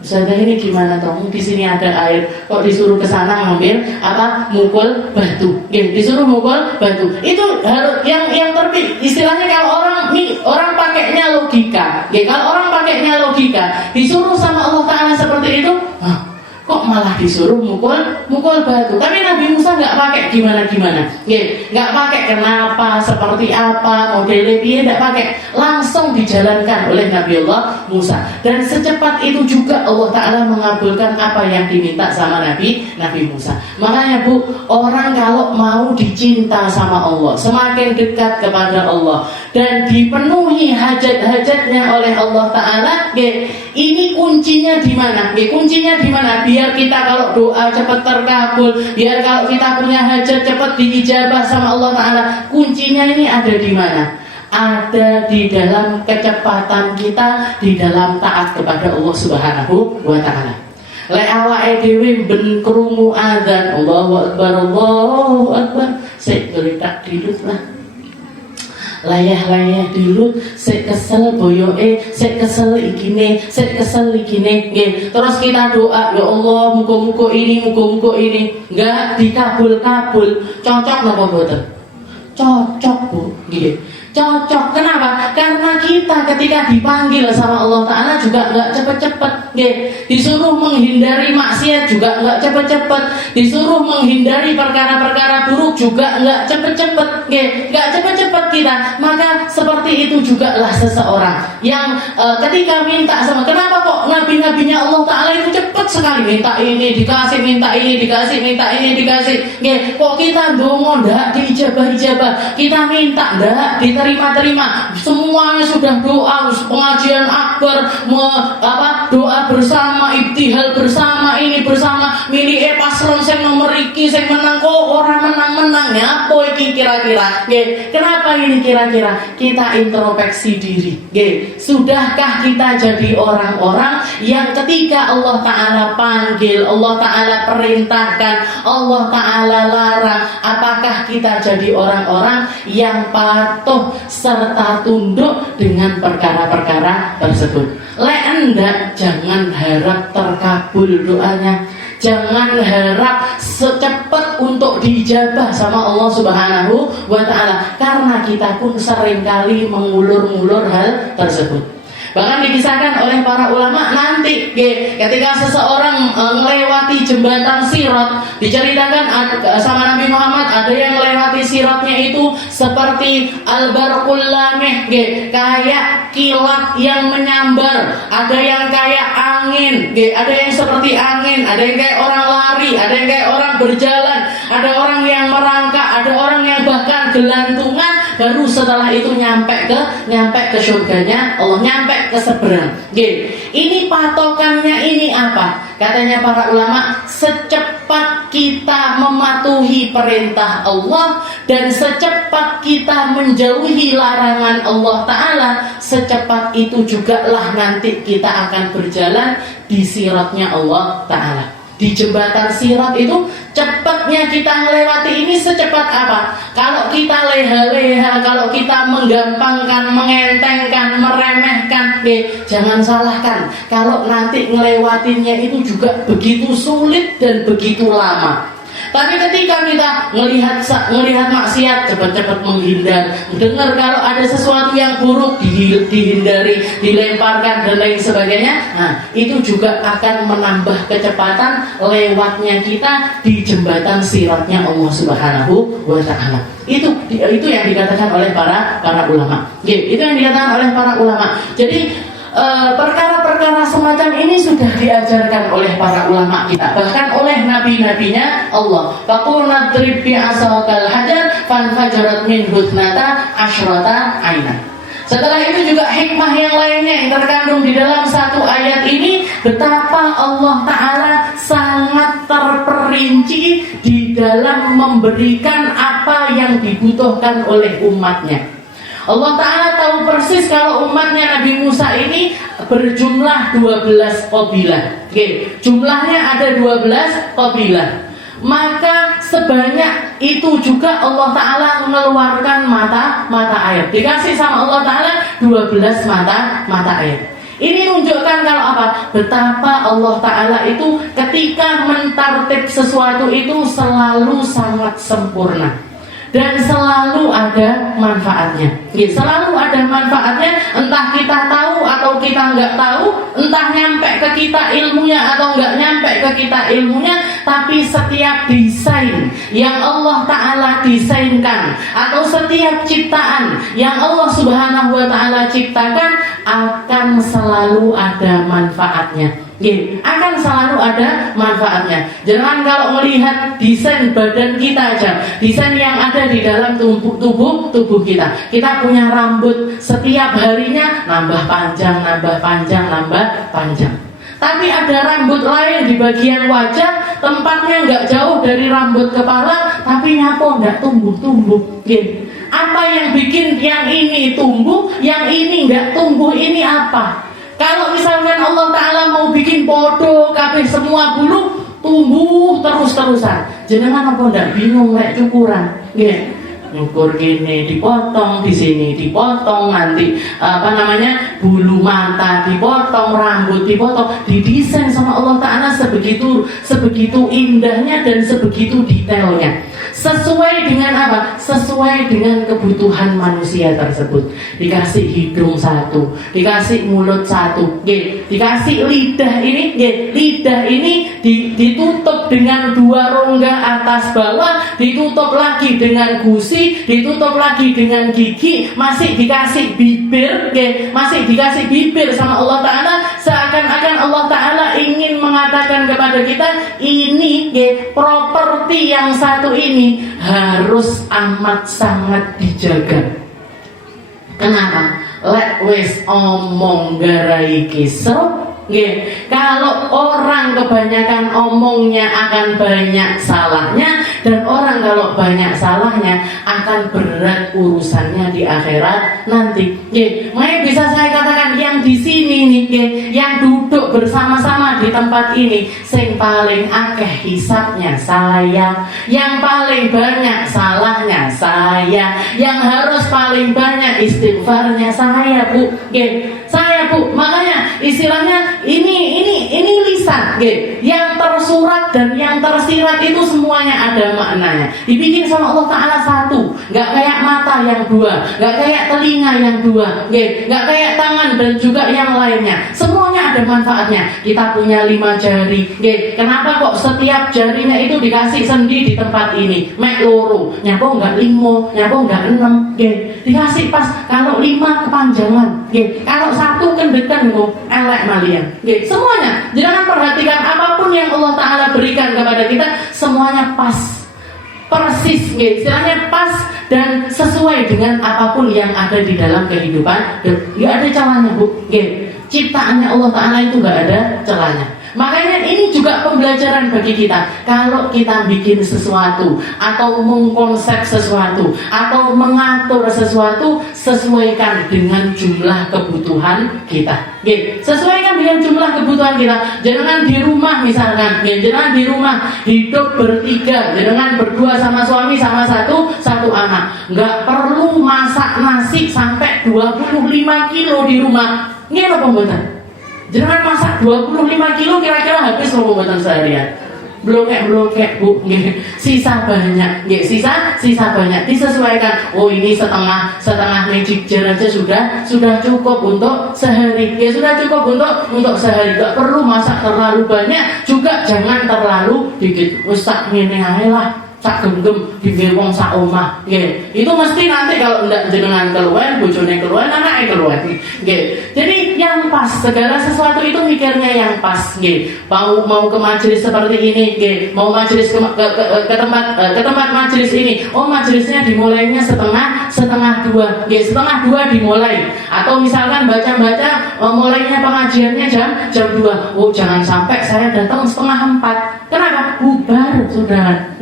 Ustazah ini gimana toh? Di sini ada air, kok disuruh ke sana ngambil apa? Mukul batu. Disuruh mukul batu. Itu harus yang terpilih. Istilahnya kalau orang pakainya logika. Kalau orang pakainya logika, disuruh sama Allah Ta'ala seperti itu, kok malah disuruh mukul batu. Tapi Nabi Musa nggak pakai gimana, nggak pakai kenapa, seperti apa, modelnya dia nggak pakai, langsung dijalankan oleh Nabi Allah Musa. Dan secepat itu juga Allah Ta'ala mengabulkan apa yang diminta sama Nabi Musa. Makanya Bu, orang kalau mau dicinta sama Allah, semakin dekat kepada Allah dan dipenuhi hajat-hajatnya oleh Allah Ta'ala, ini kuncinya di mana? Kuncinya di mana? Biar kita kalau doa cepat terkabul, biar kalau kita punya hajat cepat diijabah sama Allah Ta'ala. Kuncinya ini ada di mana? Ada di dalam kecepatan kita di dalam taat kepada Allah Subhanahu wa Ta'ala. Lek awake dhewe ben krungu adzan Allahu Akbar, sik geritak dilut lah. Layah dilut, sik kesel boyoke, sik kesel ikine, terus kita doa, ya Allah muga-muga ini, enggak dikabul-kabul. Cocok napa mboten? Cocok Bu, cocok. Kenapa? Karena kita ketika dipanggil sama Allah Ta'ala juga nggak cepet-cepet, disuruh menghindari maksiat juga nggak cepet-cepet, disuruh menghindari perkara-perkara buruk juga nggak cepet-cepet, nggak cepet-cepet kita. Maka seperti itu juga lah seseorang yang ketika minta sama, kenapa kok nabi-nabinya Allah Ta'ala itu cepet sekali minta ini dikasih, minta ini dikasih, kok kita ndonga ndak diijabah, kita minta ndak diterima, semuanya sudah doa, pengajian akbar, doa bersama, ibtihal bersama, ini bersama, milih paslon sing nomor iki sing menang, kok orang menang ya apa iki kira-kira? Kenapa ini kira-kira? Kita introspeksi diri. Sudahkah kita jadi orang-orang yang ketika Allah Ta'ala panggil, Allah Ta'ala perintahkan, Allah Ta'ala larang, apakah kita jadi orang-orang yang patuh serta tunduk dengan perkara-perkara tersebut? Enggak, jangan harap terkabul doanya, jangan harap secepat untuk diijabah sama Allah Subhanahu wa Ta'ala, karena kita pun seringkali mengulur-ngulur hal tersebut. Bahkan dikisahkan oleh para ulama nanti ketika seseorang melewati jembatan Sirat, diceritakan sama Nabi Muhammad ada yang melewati siratnya itu seperti al-barqul lamih, kayak kilat yang menyambar, ada yang kayak angin, ada yang seperti angin, ada yang kayak orang lari, ada yang kayak orang berjalan, ada orang yang merangkak, ada orang yang bahkan gelantungan, baru setelah itu nyampe ke surganya Allah, nyampe ke seberang. Ini patokannya ini apa? Katanya para ulama, secepat kita mematuhi perintah Allah dan secepat kita menjauhi larangan Allah Ta'ala, secepat itu juga lah nanti kita akan berjalan di siratnya Allah Ta'ala. Di jembatan Sirat itu cepatnya kita melewati ini secepat apa? Kalau kita leha-leha, kalau kita menggampangkan, mengentengkan, meremehkan, jangan salahkan. Kalau nanti ngelewatinya itu juga begitu sulit dan begitu lama. Tapi ketika kita melihat maksiat, cepat-cepat menghindar. Dengar kalau ada sesuatu yang buruk, dihindari, dilemparkan dan lain sebagainya. Nah, itu juga akan menambah kecepatan lewatnya kita di jembatan siratnya Allah Subhanahu wa Ta'ala. Itu yang dikatakan oleh para ulama. Itu yang dikatakan oleh para ulama. Jadi perkara-perkara semacam ini sudah diajarkan oleh para ulama kita, bahkan oleh nabi-nabinya Allah. Faqulna drib bi'asakal hajar fanfajarat min hutnata asyrata aina. Setelah itu juga hikmah yang lainnya yang terkandung di dalam satu ayat ini, betapa Allah Ta'ala sangat terperinci di dalam memberikan apa yang dibutuhkan oleh umatnya. Allah Ta'ala tahu persis kalau umatnya Nabi Musa ini berjumlah 12 qabilah. Jumlahnya ada 12 qabilah. Maka sebanyak itu juga Allah Ta'ala mengeluarkan mata air. Dikasih sama Allah Ta'ala 12 mata air. Ini menunjukkan kalau apa? Betapa Allah Ta'ala itu ketika mentartib sesuatu itu selalu sangat sempurna dan selalu ada manfaatnya. Selalu ada manfaatnya, entah kita tahu atau kita nggak tahu, entah nyampe ke kita ilmunya atau nggak nyampe ke kita ilmunya, tapi setiap desain yang Allah Ta'ala desainkan atau setiap ciptaan yang Allah Subhanahu wa Ta'ala ciptakan akan selalu ada manfaatnya. Akan selalu ada manfaatnya. Jangan kalau melihat desain badan kita aja, desain yang ada di dalam tubuh kita. Kita punya rambut, setiap harinya nambah panjang. Tapi ada rambut lain di bagian wajah, tempatnya nggak jauh dari rambut kepala, tapi nyapo nggak tumbuh. Apa yang bikin yang ini tumbuh, yang ini nggak tumbuh, ini apa? Kalau misalkan Allah Ta'ala mau bikin podo kabeh semua bulu tumbuh terus-terusan, jenengan apa ndak bingung lek cukuran? Nyukur gini dipotong, di sini dipotong, nanti bulu mata dipotong, rambut dipotong, didesain sama Allah Ta'ala sebegitu indahnya dan sebegitu detailnya. Sesuai dengan apa? Sesuai dengan kebutuhan manusia tersebut. Dikasih hidung satu, dikasih mulut satu, dikasih lidah ini, lidah ini ditutup dengan 2 rongga atas bawah, ditutup lagi dengan gusi, ditutup lagi dengan gigi, masih dikasih bibir, masih dikasih bibir sama Allah Ta'ala. Seakan-akan Allah Ta'ala ingin mengatakan kepada kita, ini properti yang satu ini harus amat sangat dijaga. Kenapa? Lek wis omong garai kisruh. Kalau orang kebanyakan omongnya akan banyak salahnya, dan orang kalau banyak salahnya akan berat urusannya di akhirat nanti. Makanya bisa saya katakan yang di sini nih, yang duduk bersama-sama di tempat ini, sing paling akeh hisabnya saya, yang paling banyak salahnya saya, yang harus paling banyak istighfarnya saya, Bu. Saya, Bu. Makanya istilahnya ini lisan, yang tersurat tersurat dan yang tersirat itu semuanya ada maknanya. Dibikin sama Allah Ta'ala satu, nggak kayak mata yang dua, nggak kayak telinga yang dua, nggak kayak tangan dan juga yang lainnya. Semuanya ada manfaatnya. Kita punya 5 jari, kenapa kok setiap jarinya itu dikasih sendi di tempat ini? Mek loro, nyapa nggak 5, nyapa nggak 6, dikasih pas. Kalau 5 kepanjangan, kalau 1 kendekan kok elek malian. Semuanya, jangan perhatikan apapun yang Allah Ta'ala berikan kepada kita, semuanya pas, persis, istilahnya pas dan sesuai dengan apapun yang ada di dalam kehidupan. Nggak ada celahnya, Bu. Ciptaannya Allah Ta'ala itu nggak ada celahnya. Makanya ini juga pembelajaran bagi kita. Kalau kita bikin sesuatu atau mengkonsep sesuatu atau mengatur sesuatu, sesuaikan dengan jumlah kebutuhan kita. Sesuaikan dengan jumlah kebutuhan kita. Jangan di rumah misalkan, jangan di rumah hidup bertiga, jangan berdua sama suami sama satu anak. Nggak perlu masak nasi sampai 25 kilo di rumah. Ini apa pembuatan? Jangan masak 25 kilo kira-kira habis mau pembuatan seharian. Blokek Bu, sisa banyak, sisa banyak disesuaikan. Oh ini setengah magic jar aja sudah cukup untuk sehari. Sudah cukup untuk sehari. Gak perlu masak terlalu banyak, juga jangan terlalu dikit. Rusak ngene ae lah. Sak genggam di wong sak omah, itu mesti nanti kalau ndak jenengan keluar, bojone keluar, anaknya keluar, Jadi yang pas, segala sesuatu itu mikirnya yang pas, Mau ke majelis seperti ini, mau majelis ke tempat majelis ini, oh majelisnya dimulainya setengah 2, setengah 2 dimulai, atau misalkan baca mulainya pengajiannya jam 2, oh jangan sampai saya datang setengah 4, kenapa? Bubar sudah,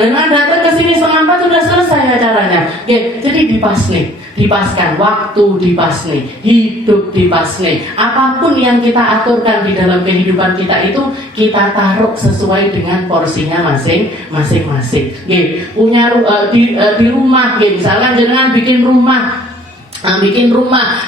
Dengan datang ke sini setengah 4 sudah selesai acaranya. Jadi dipaskan waktu, hidup dipasne. Apapun yang kita aturkan di dalam kehidupan kita itu kita taruh sesuai dengan porsinya masing-masing. Punya di rumah, misalkan jangan bikin rumah.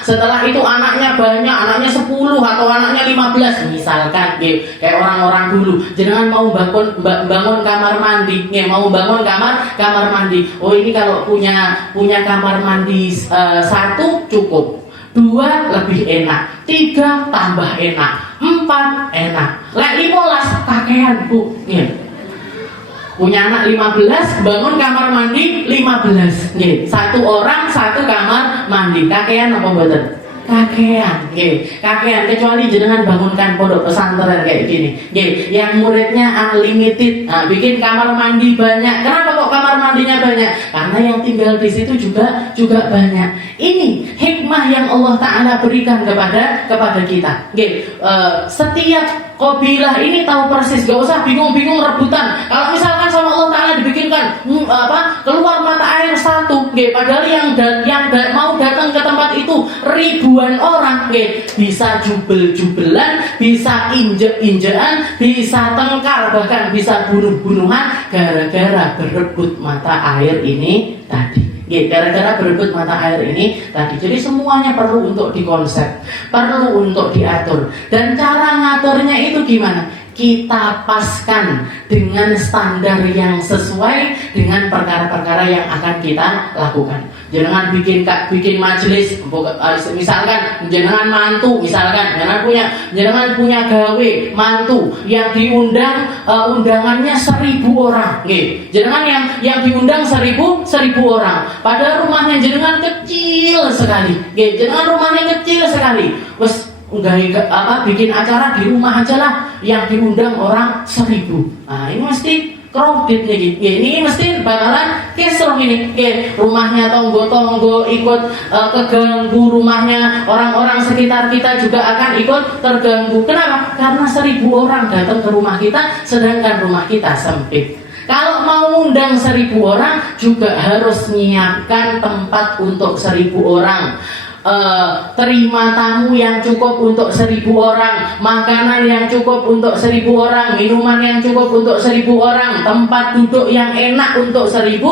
Setelah itu anaknya banyak, anaknya 10 atau anaknya 15 misalkan, kayak orang-orang dulu. Jangan mau bangun kamar mandi, mau bangun kamar mandi. Oh ini kalau punya kamar mandi 1 cukup, 2 lebih enak, 3 tambah enak, 4 enak, 15 kakean Bu. Punya anak 15, bangun kamar mandi 15. Satu orang 1 kamar mandi. Kakean apa mboten? Kakean, kakean. Kecuali jenengan bangunkan pondok pesantren kayak gini, yang muridnya unlimited, bikin kamar mandi banyak. Kenapa kok kamar mandinya banyak? Karena yang tinggal di situ juga banyak. Ini hikmah yang Allah Ta'ala berikan kepada kita. Setiap kabilah ini tahu persis, gak usah bingung-bingung rebutan. Kalau misalkan sama Allah Ta'ala dibikinkan keluar mata air 1, padahal yang mau datang ke tempat itu ribuan orang, bisa jubel-jubelan, bisa injek-injekan, bisa tengkar, bahkan bisa bunuh-bunuhan gara-gara berebut mata air ini tadi. Gara-gara berebut mata air ini tadi. Jadi semuanya perlu untuk dikonsep, perlu untuk diatur. Dan cara ngaturnya itu gimana? Kita paskan dengan standar yang sesuai dengan perkara-perkara yang akan kita lakukan. Jangan bikin majelis, misalkan jangan mantu, misalkan jangan punya gawe mantu yang diundang undangannya 1000 orang. Jangan yang diundang 1000 orang. Padahal rumahnya jangan kecil sekali. Jangan rumahnya kecil sekali. Bikin acara di rumah aja lah, yang diundang orang 1000. Nah ini mesti crowded nih, ini mesti bakalan kesel ini. Rumahnya tonggo-tonggo ikut keganggu, rumahnya orang-orang sekitar kita juga akan ikut terganggu. Kenapa? Karena 1000 orang datang ke rumah kita, sedangkan rumah kita sempit. Kalau mau undang 1000 orang juga harus menyiapkan tempat untuk 1000 orang. terima tamu yang cukup untuk 1.000 orang, makanan yang cukup untuk 1.000 orang, minuman yang cukup untuk 1.000 orang, tempat duduk yang enak untuk 1.000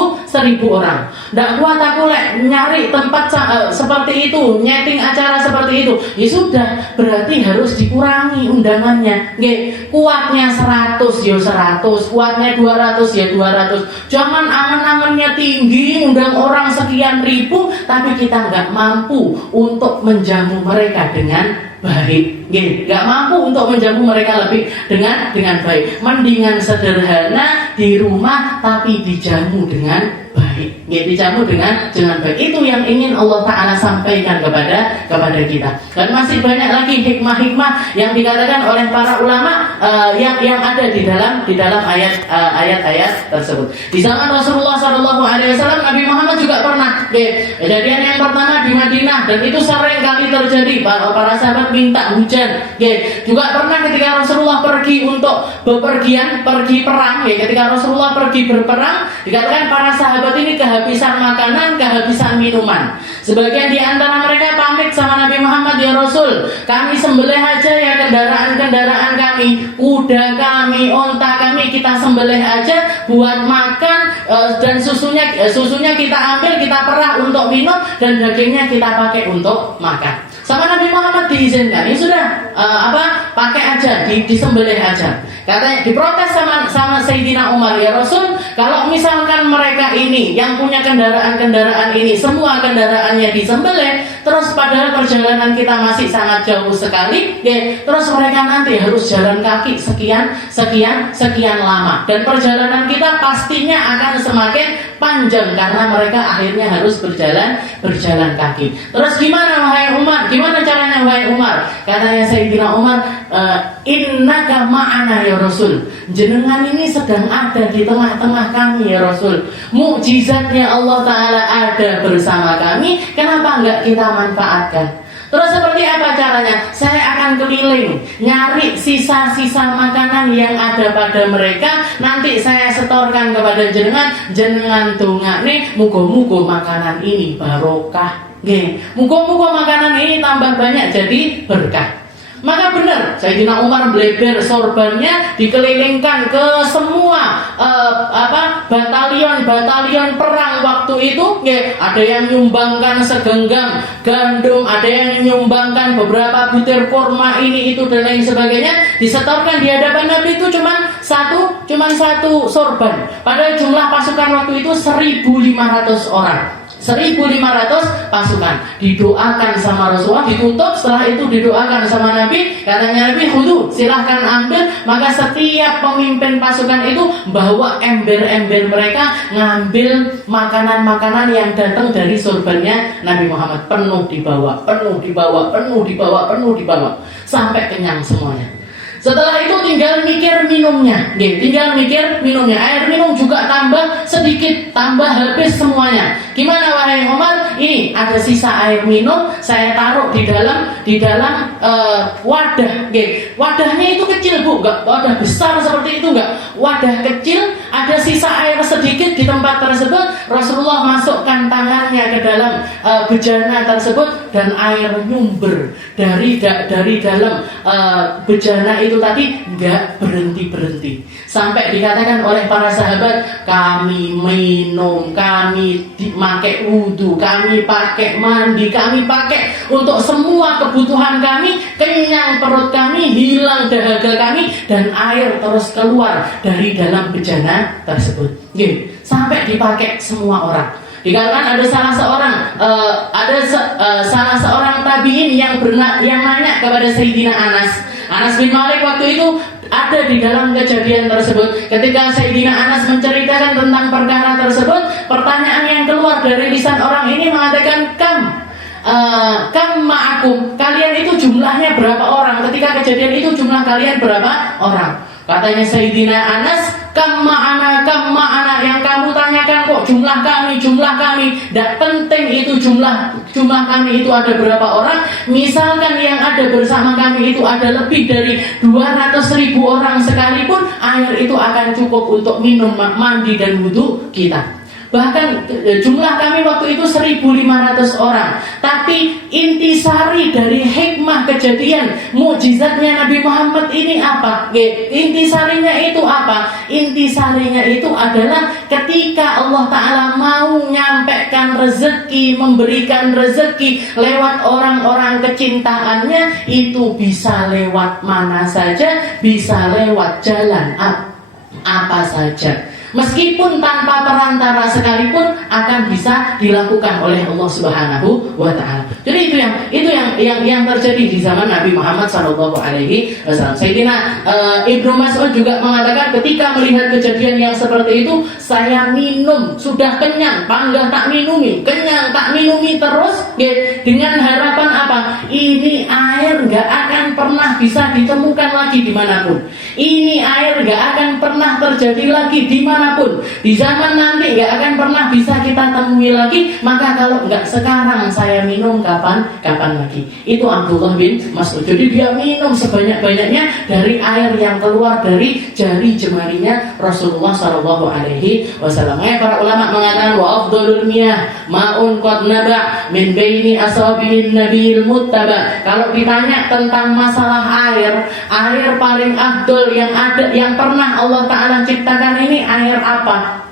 orang. Nggak kuat aku nyari tempat seperti itu, nyeting acara seperti itu. Ya sudah, berarti harus dikurangi undangannya. Nggih, kuatnya 100 ya 100, kuatnya 200 ya 200. Jangan angan-angannya tinggi, undang orang sekian ribu, tapi kita nggak mampu untuk menjamu mereka dengan baik. Nggak mampu untuk menjamu mereka lebih dengan baik. Mendingan sederhana di rumah tapi dijamu dengan baik. Dijamu dengan baik. Itu yang ingin Allah Ta'ala sampaikan kepada kita. Dan masih banyak lagi hikmah-hikmah yang dikatakan oleh para ulama yang ada di dalam ayat-ayat tersebut. Di zaman Rasulullah SAW, Nabi Muhammad juga pernah kejadian yang pertama di Madinah, dan itu sering kali terjadi. Para sahabat minta hujan. Juga pernah ketika Rasulullah pergi untuk pergi perang, ketika Rasulullah pergi berperang, dikatakan para sahabat ini kehabisan makanan, kehabisan minuman. Sebagian di antara mereka pamit sama Nabi Muhammad, ya Rasul, kami sembelih aja ya kendaraan kami, kuda kami, onta kami, kita sembelih aja buat makan, dan susunya kita ambil, kita perah untuk minum, dan dagingnya kita pakai untuk makan. Sama Nabi Muhammad diizinkan, ya sudah, pakai aja, disembelih aja. Katanya diprotes sama Sayyidina Umar, ya Rasul, kalau misalkan mereka ini yang punya kendaraan ini, semua kendaraannya disembelih, terus padahal perjalanan kita masih sangat jauh sekali, terus mereka nanti harus jalan kaki sekian lama, dan perjalanan kita pastinya akan semakin panjang karena mereka akhirnya harus berjalan kaki. Terus gimana wahai Umar? Gimana caranya wahai Umar? Katanya Sayyidina Umar, innaka ma'ana ya Rasul, jenengan ini sedang ada di tengah-tengah kami ya Rasul. Mukjizatnya Allah Ta'ala ada bersama kami, kenapa enggak kita manfaatkan? Terus seperti apa caranya? Saya akan keliling nyari sisa-sisa makanan yang ada pada mereka, nanti saya setorkan kepada jenengan dongakne muga-muga makanan ini barokah. Muga-muga makanan ini tambah banyak jadi berkah. Maka benar, Sayyidina Umar bleber sorbannya dikelilingkan ke semua batalion perang waktu itu. Ada yang nyumbangkan segenggam gandum, ada yang menyumbangkan beberapa butir kurma ini itu dan lain sebagainya, disetorkan di hadapan Nabi itu cuma satu sorban. Padahal jumlah pasukan waktu itu 1.500 orang. 1.500 pasukan. Didoakan sama Rasulullah, ditutup, setelah itu didoakan sama Nabi. Katanya Nabi, "Khudu, silahkan ambil." Maka setiap pemimpin pasukan itu bawa ember-ember mereka, ngambil makanan-makanan yang datang dari sorbannya Nabi Muhammad. Penuh dibawa sampai kenyang semuanya. Setelah itu tinggal mikir minumnya. Air minum juga tambah sedikit, tambah habis semuanya. Gimana wahai Umar? Ini ada sisa air minum, saya taruh di dalam wadah. Wadahnya itu kecil, Bu, enggak wadah besar seperti itu, enggak. Wadah kecil, ada sisa air sedikit di tempat tersebut. Rasulullah masukkan tangannya ke dalam bejana tersebut, dan air nyumber dari dalam bejana itu tadi enggak berhenti sampai dikatakan oleh para sahabat, kami minum, kami pakai wudu, kami pakai mandi, kami pakai untuk semua kebutuhan kami, kenyang perut kami, hilang dahaga kami, dan air terus keluar dari dalam bejana tersebut. Sampai dipakai semua orang. Dikatakan ada salah seorang tabi'in yang nanya kepada Sayyidina Anas bin Malik waktu itu ada di dalam kejadian tersebut. Ketika Sayyidina Anas menceritakan tentang perkara tersebut, pertanyaan yang keluar dari lisan orang ini mengatakan, kam ma'akum, kalian itu jumlahnya berapa orang? Ketika kejadian itu jumlah kalian berapa orang? Katanya Sayyidina Anas, kam ma'ana, yang kamu tanyakan kok jumlah kami. Tidak penting itu jumlah kami itu ada berapa orang. Misalkan yang ada bersama kami itu ada lebih dari 200.000 orang sekalipun, air itu akan cukup untuk minum, mandi dan wudu kita. Bahkan jumlah kami waktu itu 1.500 orang. Tapi intisari dari hikmah kejadian mukjizatnya Nabi Muhammad ini apa? Intisarinya itu apa? Intisarinya itu adalah ketika Allah Ta'ala mau nyampaikan rezeki, memberikan rezeki lewat orang-orang kecintaannya, itu bisa lewat mana saja, bisa lewat jalan apa saja. Meskipun tanpa perantara sekalipun akan bisa dilakukan oleh Allah Subhanahu wa Ta'ala. Jadi itu yang terjadi di zaman Nabi Muhammad sallallahu alaihi wasallam. Sayyidina Ibnu Mas'ud juga mengatakan ketika melihat kejadian yang seperti itu, saya minum, sudah kenyang, panggah tak minumi, kenyang tak minumi terus, dengan harapan apa? Ini air nggak akan pernah bisa ditemukan lagi dimanapun. Ini air nggak akan pernah terjadi lagi dimanapun. Di zaman nanti nggak akan pernah bisa kita temui lagi. Maka kalau nggak sekarang saya minum, kapan lagi? Itu Abdullah bin Mas'ud. Jadi dia minum sebanyak-banyaknya dari air yang keluar dari jari jemarinya Rasulullah Shallallahu Alaihi Wasallam. Para ulama mengatakan wa afdalul miyah ma'un qad naba min baini asabi'in nabiyil muttaba. Kalau ditanya tentang masalah air paling afdal yang pernah Allah Ta'ala ciptakan ini air apa?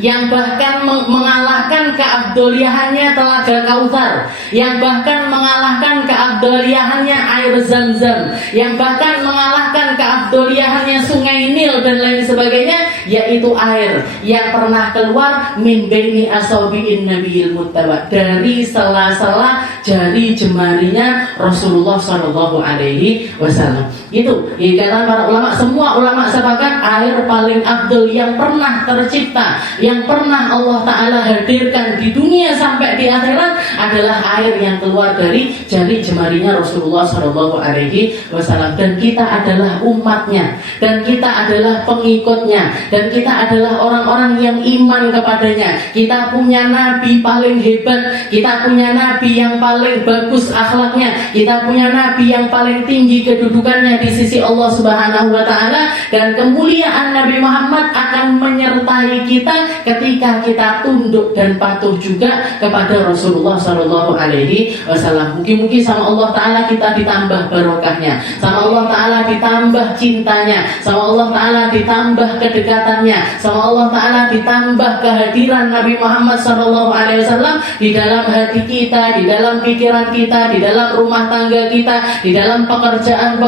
Yang bahkan mengalahkan keafdoliahannya Telaga Kautsar, yang bahkan mengalahkan keafdoliahannya air Zam-Zam, yang bahkan mengalahkan keafdoliahannya Sungai Nil dan lain sebagainya, yaitu air yang pernah keluar min baini asabi'in nabiyil muttaba, dari sela-sela jari jemarinya Rasulullah Shallallahu Alaihi Wasallam. Itu dikatakan para ulama, semua ulama sepakat air paling afdal yang pernah tercipta, yang pernah Allah Ta'ala hadirkan di dunia sampai di akhirat adalah air yang keluar dari jari jemarinya Rasulullah Shallallahu Alaihi Wasallam. Dan kita adalah umatnya, dan kita adalah pengikutnya, dan kita adalah orang-orang yang iman kepadanya. Kita punya nabi paling hebat, kita punya nabi yang paling bagus akhlaknya, kita punya nabi yang paling tinggi kedudukannya di sisi Allah Subhanahu wa Ta'ala. Dan kemuliaan Nabi Muhammad akan menyertai kita ketika kita tunduk dan patuh juga kepada Rasulullah Sallallahu Alaihi Wasallam. Mungkin sama Allah Ta'ala kita ditambah barokahnya, sama Allah Ta'ala ditambah cintanya, sama Allah Ta'ala ditambah kedekatannya, sama Allah Ta'ala ditambah kehadiran Nabi Muhammad Sallallahu Alaihi Wasallam di dalam hati kita, di dalam pikiran kita, di dalam rumah tangga kita, di dalam pekerjaan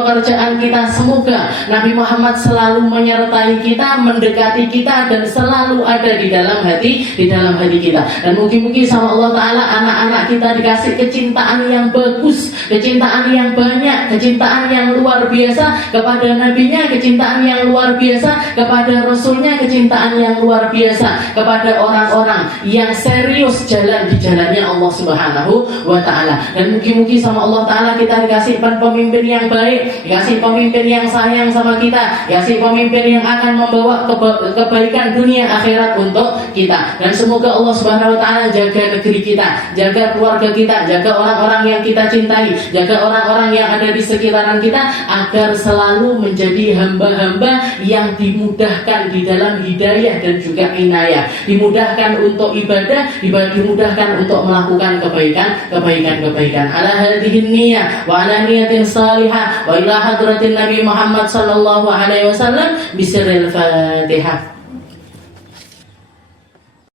kita. Semoga Nabi Muhammad selalu menyertai kita, mendekati kita, dan selalu ada di dalam hati kita. Dan mungkin sama Allah Ta'ala anak-anak kita dikasih kecintaan yang bagus, kecintaan yang banyak, kecintaan yang luar biasa kepada nabinya, kecintaan yang luar biasa kepada rasulnya, kecintaan yang luar biasa kepada orang-orang yang serius jalan di jalannya Allah Subhanahu wa Ta'ala. Dan mungkin sama Allah Ta'ala kita dikasih pemimpin yang baik, dikasih pemimpin yang sayang sama kita, dikasih pemimpin yang akan membawa kebaikan dunia akhirat untuk kita. Dan semoga Allah Subhanahu wa Ta'ala jaga negeri kita, jaga keluarga kita, jaga orang-orang yang kita cintai, jaga orang-orang yang ada di sekitaran kita, agar selalu menjadi hamba-hamba yang dimudahkan di dalam hidayah dan juga inayah, dimudahkan untuk ibadah, dimudahkan untuk melakukan kebaikan. Ala hadhihi niyyah wa ala niyatin salihah wa ila hadratin Nabi Muhammad sallallahu alaihi wasallam bisirril Fatihah.